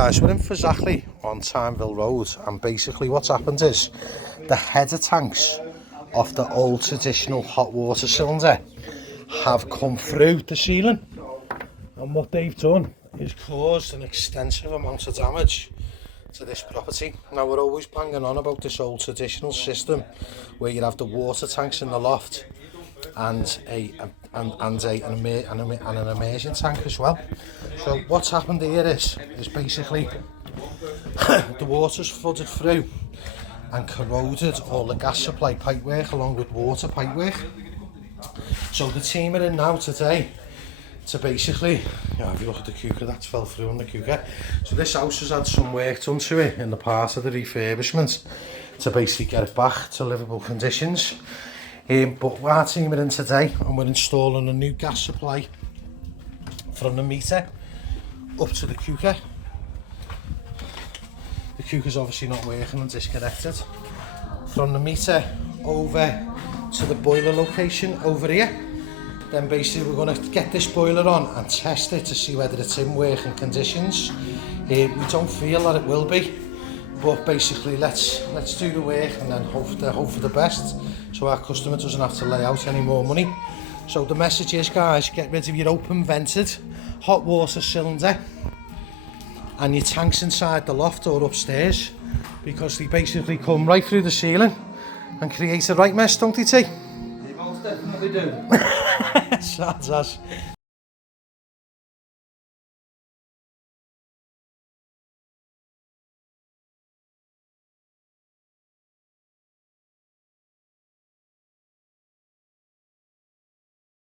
Guys, we're in Fuzackley on Timeville Road, and basically what's happened is the header tanks of the old traditional hot water cylinder have come through the ceiling, and what they've done is caused an extensive amount of damage to this property. Now, we're always banging on about this old traditional system where you have the water tanks in the loft and an immersion tank as well. So what's happened here is basically the water's flooded through and corroded all the gas supply pipework along with water pipework. So the team are in now today to basically, if you look at the cooker, that's fell through on the cooker. So this house has had some work done to it in the part of the refurbishment to basically get it back to livable conditions. But our team are in today and we're installing a new gas supply from the meter up to the cooker. The cooker's obviously not working and disconnected. From the meter over to the boiler location over here. Then basically we're going to get this boiler on and test it to see whether it's in working conditions. We don't feel that it will be, but basically let's do the work and then hope for the best, so our customer doesn't have to lay out any more money. So the message is, guys, get rid of your open vented hot water cylinder and your tanks inside the loft or upstairs, because they basically come right through the ceiling and create a right mess, don't they, T? They most definitely do. Sad as.